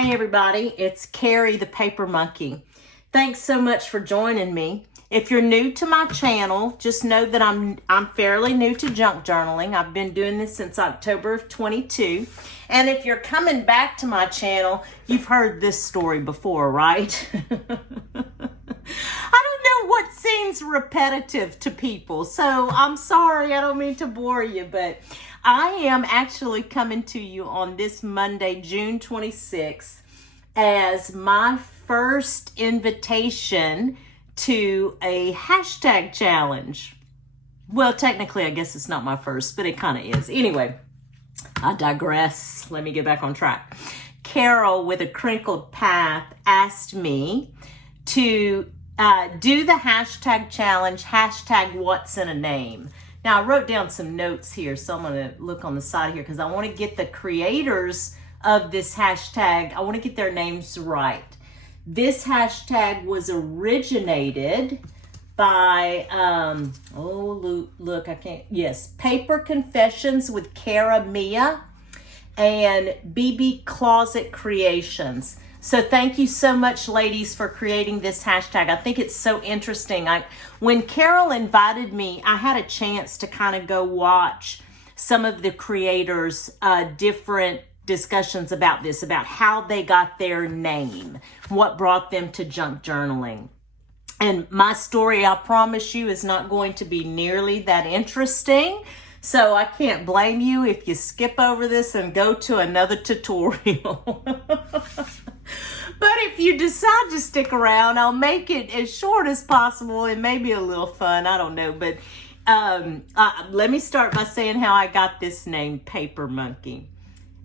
Hey everybody, it's Carrie the Paper Monkey. Thanks so much for joining me. If you're new to my channel, just know that I'm fairly new to junk journaling. I've been doing this since October of 22. And if you're coming back to my channel, you've heard this story before, right? I don't know what seems repetitive to people, so I'm sorry, I don't mean to bore you, but I am actually coming to you on this Monday, June 26th, as my first invitation to a hashtag challenge. Well, technically, I guess it's not my first, but it kind of is. Anyway, I digress. Let me get back on track. Carol with a crinkled path asked me to do the hashtag challenge, hashtag what's in a name. Now, I wrote down some notes here, so I'm going to look on the side here because I want to get the creators of this hashtag, I want to get their names right. This hashtag was originated by, Paper Confessions with Cara Mia and BB Closet Creations. So thank you so much, ladies, for creating this hashtag. I think it's so interesting. When Carol invited me, I had a chance to kind of go watch some of the creators' different discussions about this, about how they got their name, what brought them to junk journaling. And my story, I promise you, is not going to be nearly that interesting. So I can't blame you if you skip over this and go to another tutorial. But if you decide to stick around, I'll make it as short as possible and maybe a little fun. I don't know. But let me start by saying how I got this name, Paper Monkey.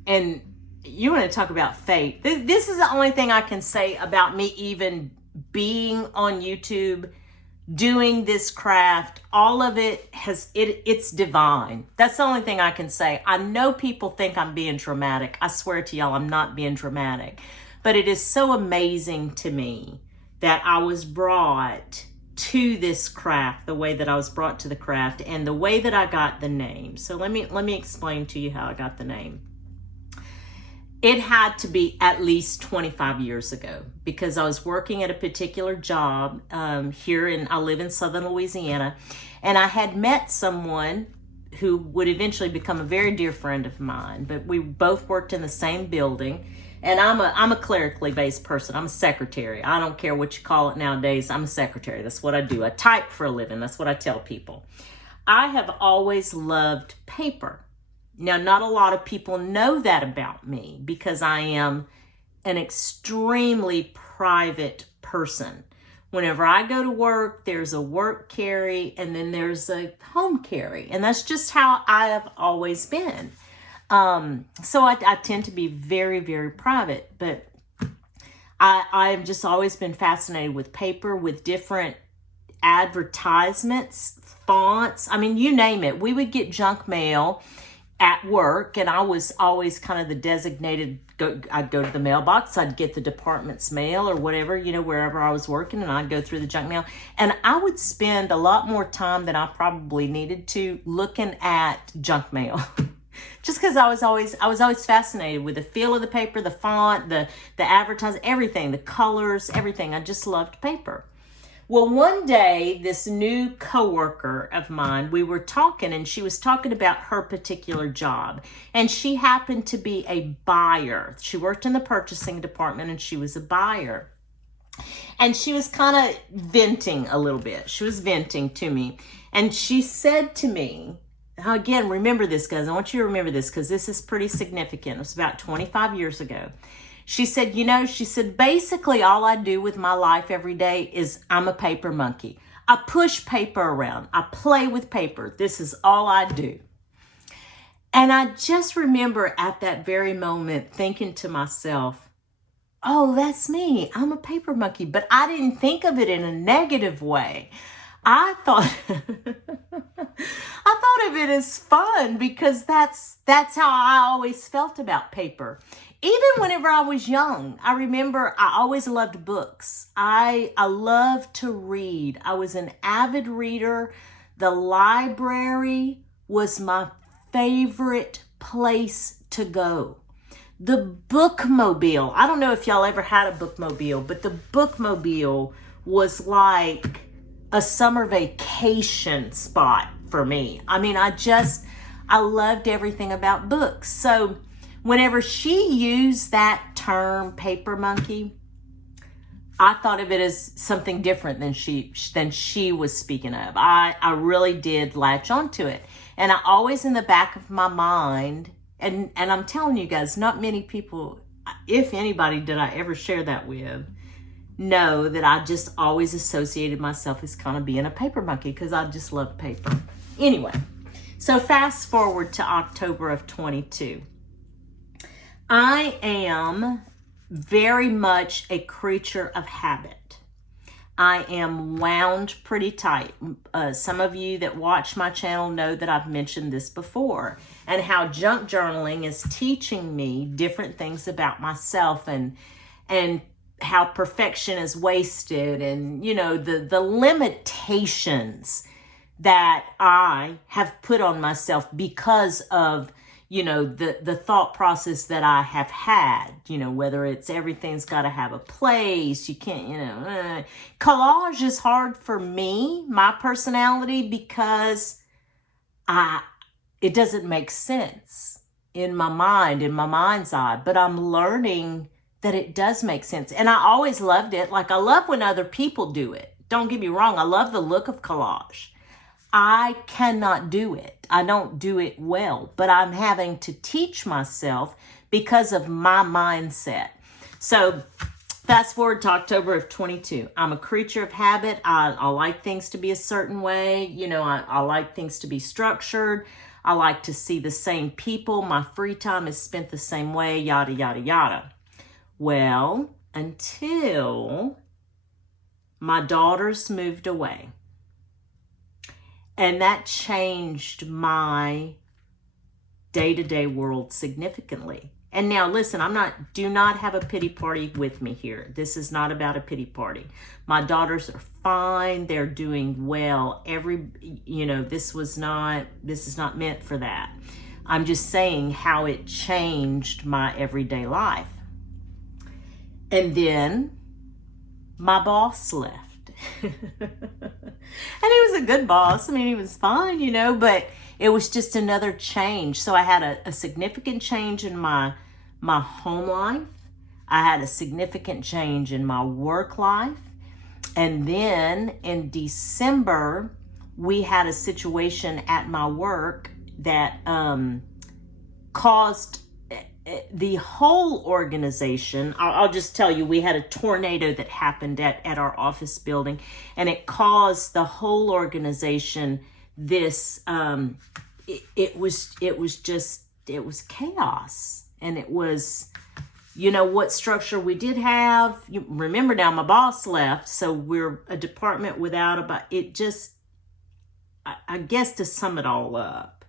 And you want to talk about fate. This is the only thing I can say about me even being on YouTube, doing this craft. All of it it's divine. That's the only thing I can say. I know people think I'm being dramatic. I swear to y'all, I'm not being dramatic. But it is so amazing to me that I was brought to this craft, the way that I was brought to the craft and the way that I got the name. So let me explain to you how I got the name. It had to be at least 25 years ago because I was working at a particular job I live in Southern Louisiana, and I had met someone who would eventually become a very dear friend of mine, but we both worked in the same building. And I'm a clerically based person. I'm a secretary. I don't care what you call it nowadays. I'm a secretary. That's what I do. I type for a living. That's what I tell people. I have always loved paper. Now, not a lot of people know that about me because I am an extremely private person. Whenever I go to work, there's a work carry and then there's a home carry. And that's just how I have always been. So I tend to be very, very private, but I've just always been fascinated with paper, with different advertisements, fonts. I mean, you name it. We would get junk mail at work, and I was always kind of the designated, I'd go to the mailbox, I'd get the department's mail or whatever, wherever I was working, and I'd go through the junk mail. And I would spend a lot more time than I probably needed to looking at junk mail. Just because I was always fascinated with the feel of the paper, the font, the advertising, everything, the colors, everything. I just loved paper. Well, one day, this new coworker of mine, we were talking, and she was talking about her particular job. And she happened to be a buyer. She worked in the purchasing department, and she was a buyer. And she was kind of venting a little bit. She was venting to me. And she said to me, again, remember this, guys. I want you to remember this because this is pretty significant. It was about 25 years ago. She said, basically all I do with my life every day is I'm a paper monkey. I push paper around. I play with paper. This is all I do. And I just remember at that very moment thinking to myself, oh, that's me. I'm a paper monkey. But I didn't think of it in a negative way. I thought of it as fun because that's how I always felt about paper. Even whenever I was young, I remember I always loved books. I love to read. I was an avid reader. The library was my favorite place to go. The bookmobile. I don't know if y'all ever had a bookmobile, but the bookmobile was like a summer vacation spot for me. I mean, I loved everything about books. So whenever she used that term, paper monkey, I thought of it as something different than she was speaking of. I really did latch onto it. And I always in the back of my mind, and I'm telling you guys, not many people, if anybody did I ever share that with, know that I just always associated myself as kind of being a paper monkey because I just love paper. Anyway, so fast forward to October of 22. I am very much a creature of habit. I am wound pretty tight. Some of you that watch my channel know that I've mentioned this before, and how junk journaling is teaching me different things about myself, and how perfection is wasted, and you know, the limitations that I have put on myself because of, you know, the thought process that I have had, you know, whether it's everything's got to have a place, you can't, you know, collage is hard for me, my personality, because it doesn't make sense in my mind, in my mind's eye, but I'm learning that it does make sense. And I always loved it. Like, I love when other people do it. Don't get me wrong. I love the look of collage. I cannot do it. I don't do it well, but I'm having to teach myself because of my mindset. So fast forward to October of 22. I'm a creature of habit. I like things to be a certain way. You know, I like things to be structured. I like to see the same people. My free time is spent the same way, yada, yada, yada. Well, until my daughters moved away. And that changed my day-to-day world significantly. And now listen, do not have a pity party with me here. This is not about a pity party. My daughters are fine. They're doing well. This is not meant for that. I'm just saying how it changed my everyday life. And then my boss left. And he was a good boss. I mean, he was fine, you know, but it was just another change. So I had a significant change in my home life. I had a significant change in my work life. And then in December, we had a situation at my work that caused the whole organization. I'll just tell you, we had a tornado that happened at our office building, and it caused the whole organization this, it was chaos. And it was, you know, what structure we did have. You remember now, my boss left, so we're a department without I guess to sum it all up,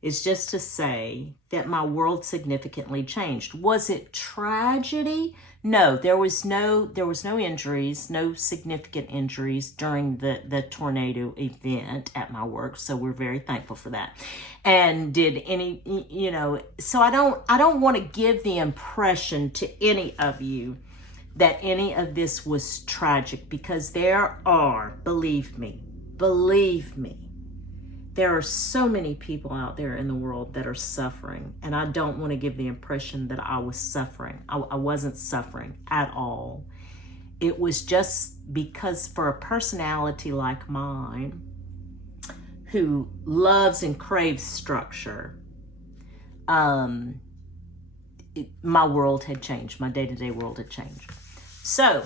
is just to say that my world significantly changed. Was it tragedy? No, there was no injuries, no significant injuries during the tornado event at my work. So we're very thankful for that. And so I don't want to give the impression to any of you that any of this was tragic, because there are, believe me, there are so many people out there in the world that are suffering, and I don't want to give the impression that I was suffering. I wasn't suffering at all. It was just because for a personality like mine, who loves and craves structure, my world had changed. My day-to-day world had changed. So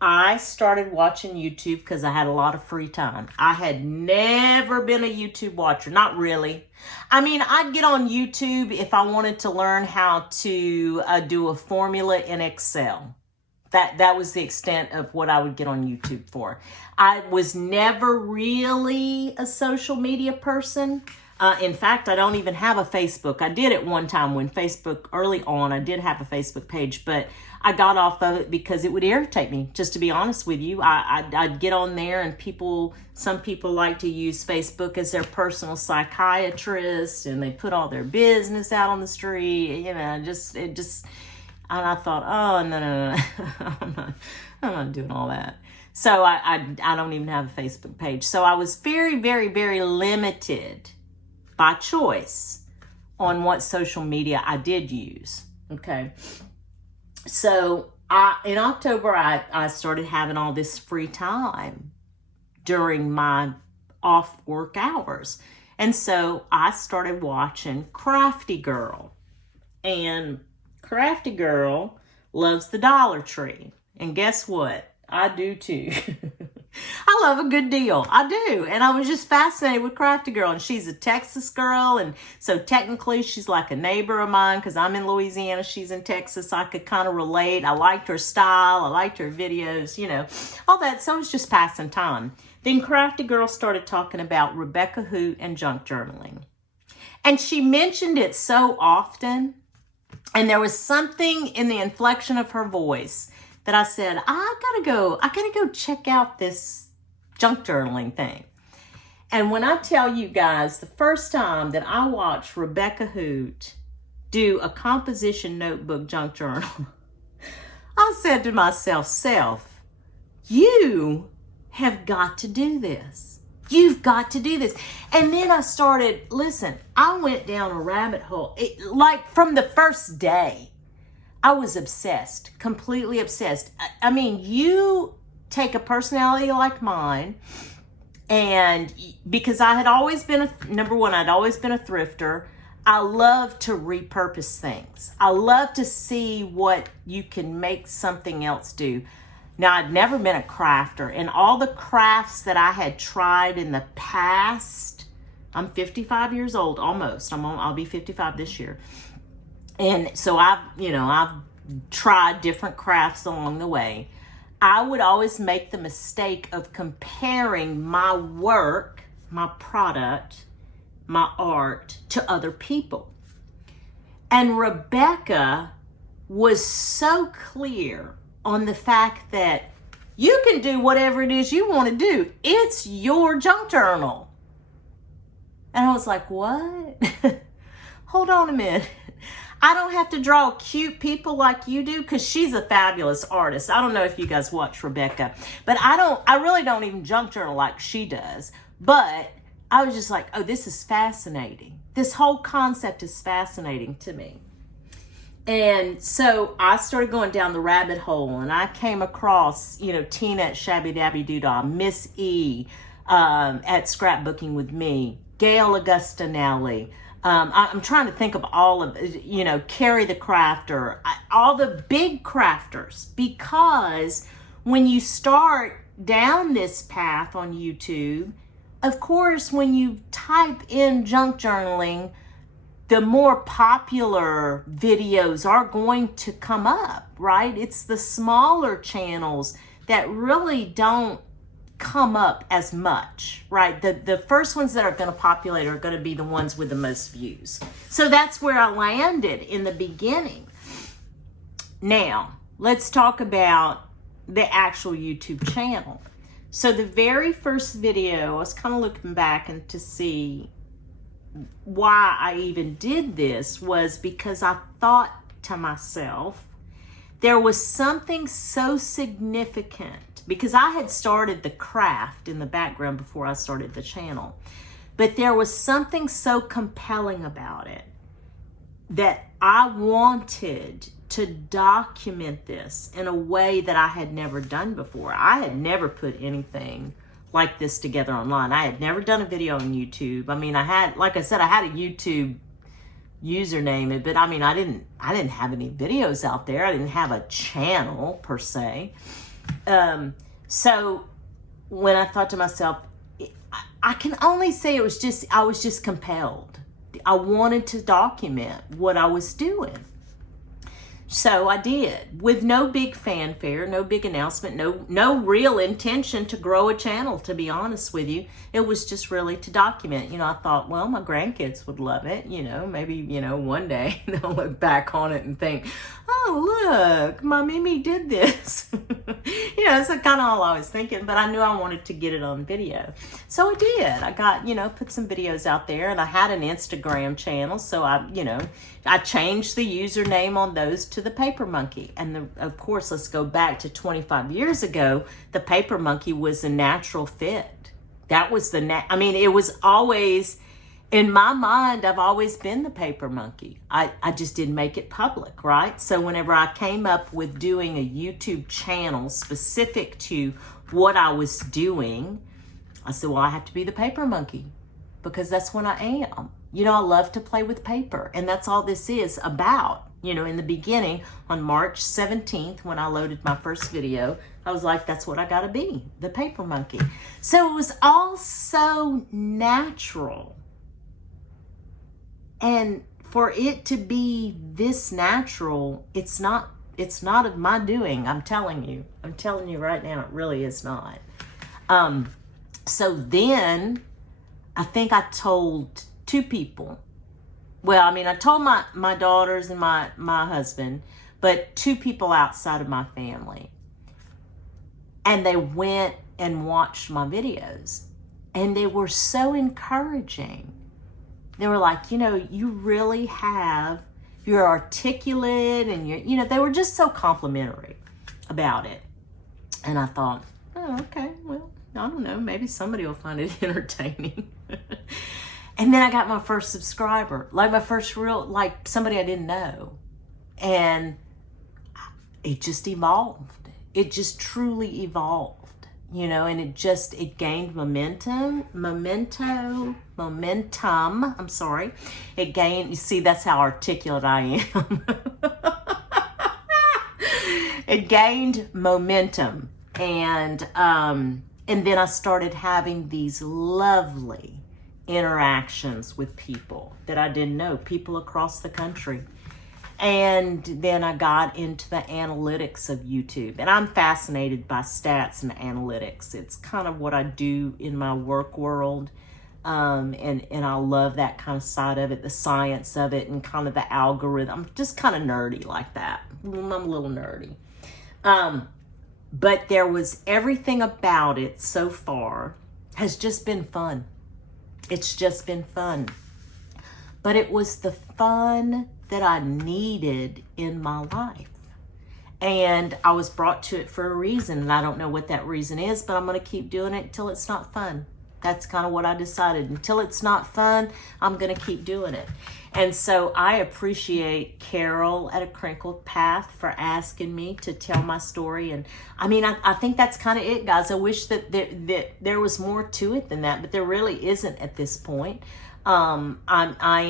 I started watching YouTube because I had a lot of free time. I had never been a YouTube watcher, not really. I mean, I'd get on YouTube if I wanted to learn how to do a formula in Excel. That was the extent of what I would get on YouTube for. I was never really a social media person. In fact, I don't even have a Facebook. I did at one time when Facebook, early on, I did have a Facebook page, but I got off of it because it would irritate me, just to be honest with you. I'd get on there and some people like to use Facebook as their personal psychiatrist, and they put all their business out on the street, and I thought, oh, no, I'm not doing all that. So I don't even have a Facebook page. So I was very, very, very limited by choice on what social media I did use. Okay. So in October, I started having all this free time during my off work hours. And so I started watching Crafty Girl. And Crafty Girl loves the Dollar Tree. And guess what? I do too. I love a good deal. I do. And I was just fascinated with Crafty Girl. And she's a Texas girl. And so technically she's like a neighbor of mine because I'm in Louisiana. She's in Texas. I could kind of relate. I liked her style. I liked her videos, all that. So it was just passing time. Then Crafty Girl started talking about Rebecca Hoot and junk journaling. And she mentioned it so often. And there was something in the inflection of her voice that I said, I gotta go check out this junk journaling thing. And when I tell you guys, the first time that I watched Rebecca Hoot do a composition notebook junk journal, I said to myself, you have got to do this. You've got to do this. And then I started, I went down a rabbit hole. Like from the first day, I was obsessed, completely obsessed. I mean, you take a personality like mine, and because I had always been number one, I'd always been a thrifter. I love to repurpose things. I love to see what you can make something else do. Now, I'd never been a crafter, and all the crafts that I had tried in the past, I'm 55 years old, almost. I'll be 55 this year. And so I've tried different crafts along the way. I would always make the mistake of comparing my work, my product, my art to other people. And Rebecca was so clear on the fact that you can do whatever it is you want to do. It's your junk journal. And I was like, what? Hold on a minute. I don't have to draw cute people like you do, because she's a fabulous artist. I don't know if you guys watch Rebecca, but I really don't even junk journal like she does. But I was just like, oh, this is fascinating. This whole concept is fascinating to me. And so I started going down the rabbit hole, and I came across, Tina at Shabby Dabby Doodah, Miss E at Scrapbooking with Me, Gail Augusta Nelly. I'm trying to think of all of, Carrie the Crafter, all the big crafters, because when you start down this path on YouTube, of course, when you type in junk journaling, the more popular videos are going to come up, right? It's the smaller channels that really don't come up as much, right? The first ones that are going to populate are going to be the ones with the most views. So that's where I landed in the beginning. Now, let's talk about the actual YouTube channel. So the very first video, I was kind of looking back and to see why I even did this, was because I thought to myself, there was something so significant, because I had started the craft in the background before I started the channel, but there was something so compelling about it that I wanted to document this in a way that I had never done before. I had never put anything like this together online. I had never done a video on YouTube. I mean, I had a YouTube username, but I didn't have any videos out there. I didn't have a channel per se. So when I thought to myself, I can only say I was just compelled. I wanted to document what I was doing. So I did, with no big fanfare, no big announcement, no real intention to grow a channel, to be honest with you. It was just really to document. I thought, well, my grandkids would love it. Maybe, one day they'll look back on it and think, oh, look, my Mimi did this. That's kind of all I was thinking, but I knew I wanted to get it on video. So I did. I got, put some videos out there, and I had an Instagram channel. So I changed the username on those to the Paper Monkey. And of course, let's go back to 25 years ago. The Paper Monkey was a natural fit. That was it was always, in my mind, I've always been the Paper Monkey. I just didn't make it public, right? So whenever I came up with doing a YouTube channel specific to what I was doing, I said, well, I have to be the Paper Monkey, because that's what I am. I love to play with paper, and that's all this is about. In the beginning, on March 17th, when I loaded my first video, I was like, that's what I gotta be, the Paper Monkey. So it was all so natural. And for it to be this natural, it's not of my doing. I'm telling you right now, it really is not. So then I think I told two people. Well, I told my daughters and my husband, but two people outside of my family. And they went and watched my videos, and they were so encouraging. They were like, you really you're articulate, and they were just so complimentary about it. And I thought, oh, okay, well, I don't know, maybe somebody will find it entertaining. And then I got my first subscriber, my first real, somebody I didn't know. And it just evolved. It just truly evolved, and it gained momentum. I'm sorry. It gained, you see, that's how articulate I am. It gained momentum. And then I started having these lovely interactions with people that I didn't know, people across the country. And then I got into the analytics of YouTube, and I'm fascinated by stats and analytics. It's kind of what I do in my work world. And I love that kind of side of it, the science of it, and kind of the algorithm. I'm just kind of nerdy like that. I'm a little nerdy. But there was everything about it so far has just been fun. It's just been fun. But it was the fun that I needed in my life. And I was brought to it for a reason. And I don't know what that reason is, but I'm going to keep doing it until it's not fun. That's kind of what I decided. Until it's not fun, I'm going to keep doing it. And so I appreciate Carol at A Crinkled Path for asking me to tell my story. And I think that's kind of it, guys. I wish that there was more to it than that, but there really isn't at this point. I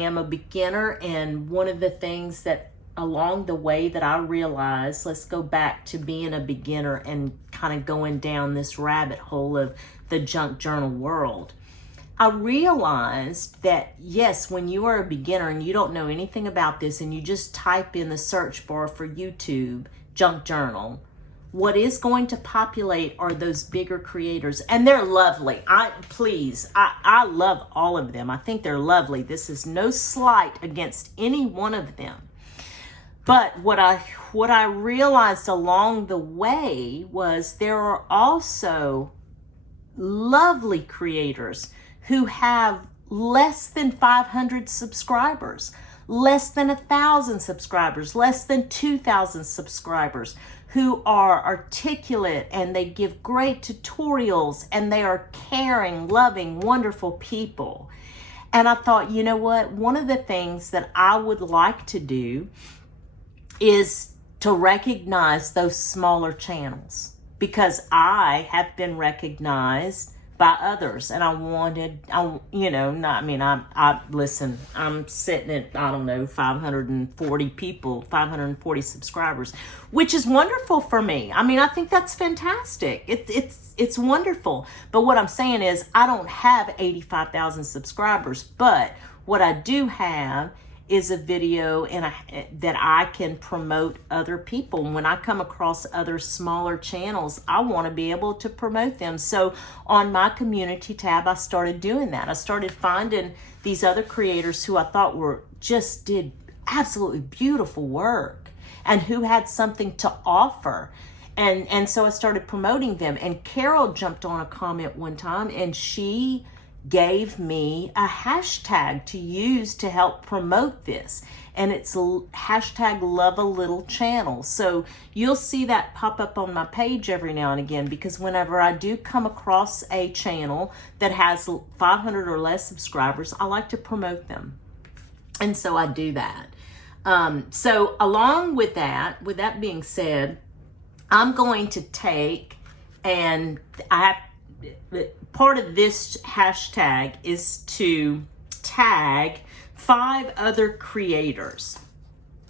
am a beginner, and one of the things that along the way that I realized, let's go back to being a beginner and kind of going down this rabbit hole of the junk journal world. I realized that, yes, when you are a beginner and you don't know anything about this, and you just type in the search bar for YouTube, junk journal, what is going to populate are those bigger creators. And they're lovely. I love all of them. I think they're lovely. This is no slight against any one of them. But what I realized along the way was there are also lovely creators who have less than 500 subscribers, less than 1,000 subscribers, less than 2,000 subscribers, who are articulate, and they give great tutorials, and they are caring, loving, wonderful people. And I thought, you know what? One of the things that I would like to do is to recognize those smaller channels, because I have been recognized by others, and listen, I'm sitting at, 540 people, 540 subscribers, which is wonderful for me. I think that's fantastic. It's wonderful. But what I'm saying is, I don't have 85,000 subscribers, but what I do have is a video that I can promote other people. When I come across other smaller channels, I want to be able to promote them. So on my community tab, I started doing that. I started finding these other creators who I thought just did absolutely beautiful work and who had something to offer. And so I started promoting them. And Carol jumped on a comment one time, and she gave me a hashtag to use to help promote this. And it's hashtag love a little channel. So you'll see that pop up on my page every now and again, because whenever I do come across a channel that has 500 or less subscribers, I like to promote them. And so I do that. So along with that being said, I'm going to take, and part of this hashtag is to tag 5 other creators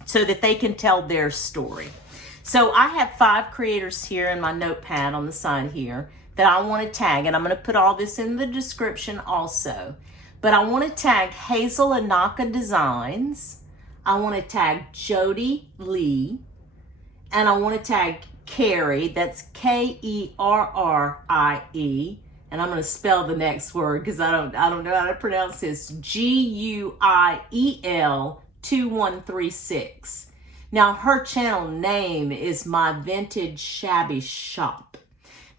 so that they can tell their story. So I have 5 creators here in my notepad on the side here that I want to tag, and I'm going to put all this in the description also. But I want to tag Hazel Anaka Designs. I want to tag Jody Lee, and I want to tag Carrie. That's Kerrie. And I'm going to spell the next word because I don't know how to pronounce this. Guiel 2136. Now her channel name is My Vintage Shabby Shop.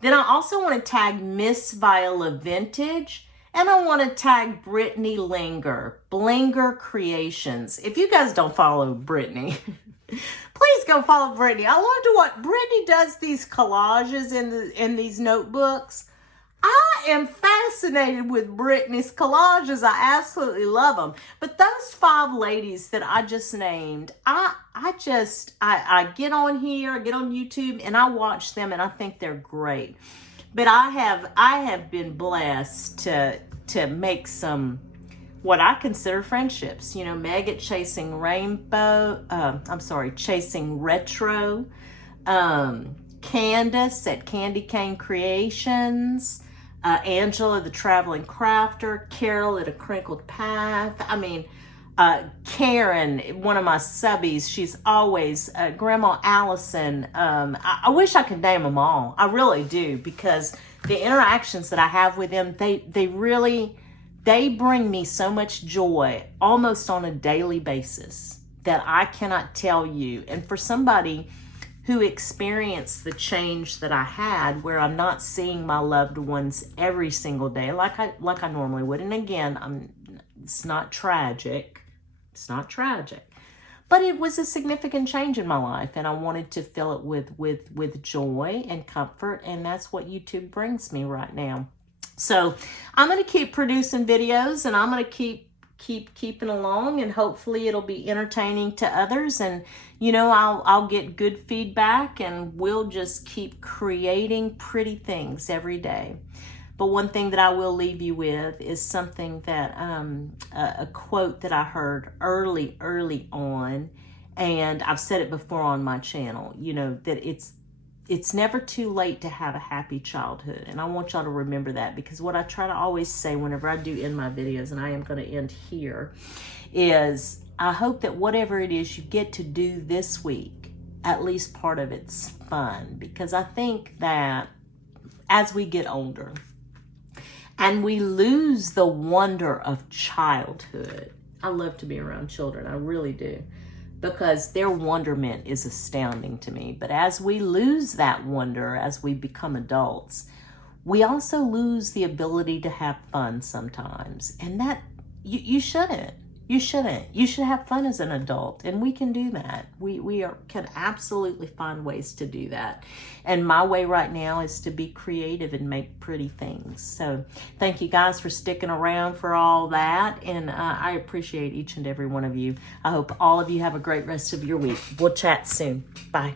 Then I also want to tag Miss Viola Vintage, and I want to tag Brittany Blinger Creations. If you guys don't follow Brittany, please go follow Brittany. I love to watch Brittany does these collages in these notebooks. I am fascinated with Brittany's collages. I absolutely love them. But those 5 ladies that I just named, I get on here, I get on YouTube, and I watch them, and I think they're great. But I have been blessed to make some what I consider friendships. You know, Meg at Chasing Retro, Candace at Candy Cane Creations, Angela the Traveling Crafter, Carol at A Crinkled Path. I mean, Karen, one of my subbies, she's always, Grandma Allison. I wish I could name them all. I really do, because the interactions that I have with them, they bring me so much joy almost on a daily basis that I cannot tell you. And for somebody who experienced the change that I had, where I'm not seeing my loved ones every single day like I normally would. And again, it's not tragic. It's not tragic. But it was a significant change in my life, and I wanted to fill it with joy and comfort, and that's what YouTube brings me right now. So I'm going to keep producing videos, and I'm going to keep keeping along, and hopefully it'll be entertaining to others, and you know, I'll get good feedback, and we'll just keep creating pretty things every day. But one thing that I will leave you with is something that a quote that I heard early on, and I've said it before on my channel, you know, that it's never too late to have a happy childhood. And I want y'all to remember that, because what I try to always say whenever I do end my videos, and I am going to end here, is I hope that whatever it is you get to do this week, at least part of it's fun. Because I think that as we get older and we lose the wonder of childhood, I love to be around children, I really do, because their wonderment is astounding to me. But as we lose that wonder, as we become adults, we also lose the ability to have fun sometimes. And that, you shouldn't. You shouldn't. You should have fun as an adult, and we can do that. We can absolutely find ways to do that. And my way right now is to be creative and make pretty things. So thank you guys for sticking around for all that, and I appreciate each and every one of you. I hope all of you have a great rest of your week. We'll chat soon. Bye.